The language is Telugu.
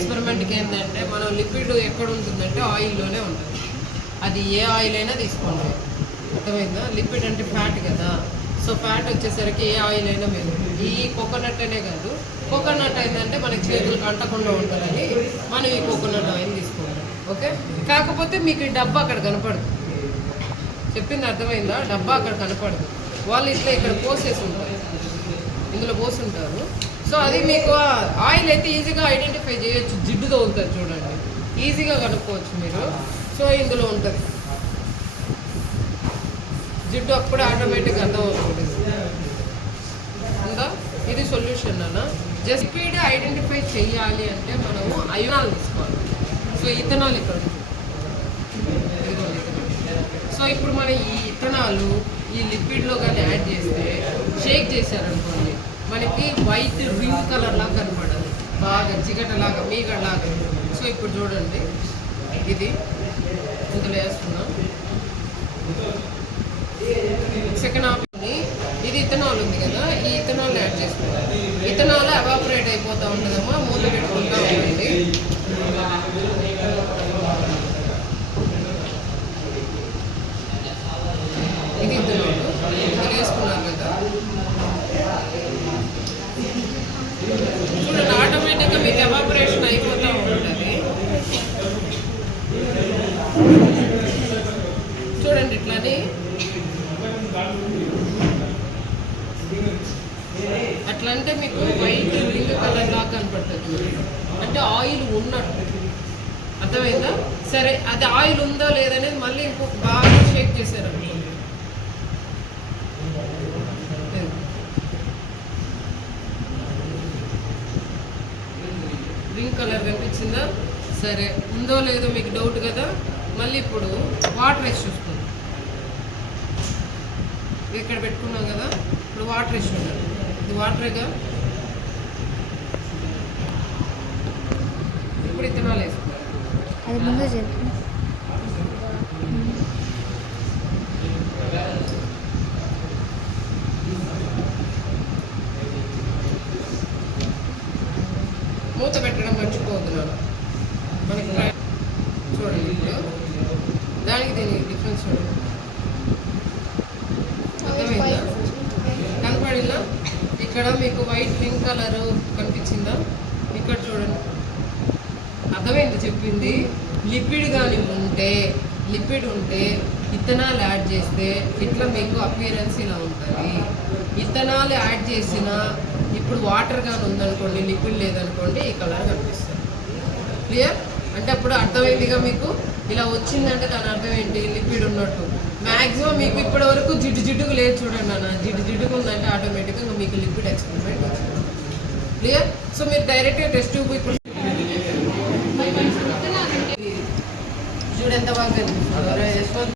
ఎక్స్పెరిమెంట్కి ఏంటంటే మనం లిక్విడ్ ఎక్కడ ఉంటుందంటే ఆయిల్లోనే ఉంటుంది. అది ఏ ఆయిల్ అయినా తీసుకోండి, అర్థమైందా? లిక్విడ్ అంటే ఫ్యాట్ కదా, సో ఫ్యాట్ వచ్చేసరికి ఏ ఆయిల్ అయినా మీరు ఈ కోకోనట్ అనే కాదు, కోకోనట్ ఏంటంటే మనకి చేతులకు అంటకుండా ఉండాలని మనం ఈ కోకోనట్ ఆయిల్ తీసుకుంటాం. ఓకే, కాకపోతే మీకు ఈ డబ్బా అక్కడ కనపడదు, చెప్పింది అర్థమైందా? డబ్బా అక్కడ కనపడదు, వాళ్ళు ఇట్లా ఇక్కడ పోసేసి ఉంటారు, ఇందులో పోసి ఉంటారు. సో అది మీకు ఆయిల్ అయితే ఈజీగా ఐడెంటిఫై చేయొచ్చు, జిడ్డుతో ఉంటుంది చూడండి, ఈజీగా కనుక్కోవచ్చు మీరు. సో ఇందులో ఉంటుంది జిడ్డు, అప్పుడే ఆటోమేటిక్గా అర్థం అవుతుంది ఉందా. ఇది సొల్యూషన్ అన్న. జస్ట్ స్పీడ్ ఐడెంటిఫై చేయాలి అంటే మనము అయోనాల్ తీసుకోవాలి. సో ఇథనాల్ ఇక్కడ సో ఇప్పుడు మన ఈ ఇథనాలు ఈ లిక్విడ్లో కానీ యాడ్ చేస్తే షేక్ చేశారనుకోండి, మనకి వైట్ రింగ్ కలర్ లాగా కనపడాలి, బాగా జిగటలాగా మీగడలాగా. సో ఇప్పుడు చూడండి, ఇది ఇందులో వేస్తున్నాం. సెకండ్ ఆప్షన్ ఇది ఇథనాల్ ఉంది కదా, ఈ ఇథనాల్ యాడ్ చేసుకుంటాం. ఇథనాల్ ఎవాపరేట్ అయిపోతూ ఉంటుందమ్మా, మూత పెట్టుకుంటూ ఉంటుంది. ఇది ఇథనాల్ ఇందులో వేసుకున్నాం కదా, చూడండి ఆటోమేటిక్గా మీకు ఎవాపరేషన్ అయిపోతూ ఉంటుంది. చూడండి ఇట్లానే అట్లా అంటే మీకు వైట్ రింగ్ కలర్ లాగా కనపడుతుంది, అంటే ఆయిల్ ఉన్నట్టు, అర్థమైందా? సరే, అది ఆయిల్ ఉందా లేదనేది మళ్ళీ ఇంకొక బాగా షేక్ చేశారు అనుకోండి, రింగ్ కలర్ కనిపించిందా? సరే, ఉందో లేదో మీకు డౌట్ కదా, మళ్ళీ ఇప్పుడు వాటర్ వేసి చూసుకోండి. ఇక్కడ పెట్టుకున్నాం కదా, ఇప్పుడు వాటర్ వేసి ఉండాలి. ఇది వాటరేగా, ఇప్పుడు ఇథనాల్ వేసుకోవాలి. మూత పెట్టడం మర్చిపోతున్నాను. మనకి చూడండి ఇప్పుడు దానికి దీనికి డిఫరెన్స్ చూడండి, అర్థమైందా? కనపడిందా? ఇక్కడ మీకు వైట్ పింక్ కలర్ కనిపించిందా? ఇక్కడ చూడండి, అర్థమైంది చెప్పింది. లిక్విడ్ ఉంటే ఇథనాల్ యాడ్ చేస్తే ఇట్లా మీకు అపియరెన్స్ ఇలా ఉంటుంది. ఇథనాల్ యాడ్ చేసిన ఇప్పుడు వాటర్ కానీ ఉందనుకోండి, లిక్విడ్ లేదనుకోండి, ఈ కలర్ కనిపిస్తుంది. క్లియర్? అంటే అప్పుడు అర్థమైందిగా మీకు, ఇలా వచ్చిందంటే దాని అర్థం ఏంటి, లిక్విడ్ ఉన్నట్టు. మ్యాక్సిమం మీకు ఇప్పటి వరకు జిడ్డుకు లేదు చూడండి అన్న, జిడ్డుకు ఉందంటే ఆటోమేటిక్గా మీకు లిక్విడ్ ఎక్స్పెరిమెంట్ వచ్చింది. క్లియర్? సో మీరు డైరెక్ట్గా టెస్ట్ ట్యూబ్ ఇప్పుడు చూడు ఎంత బాగా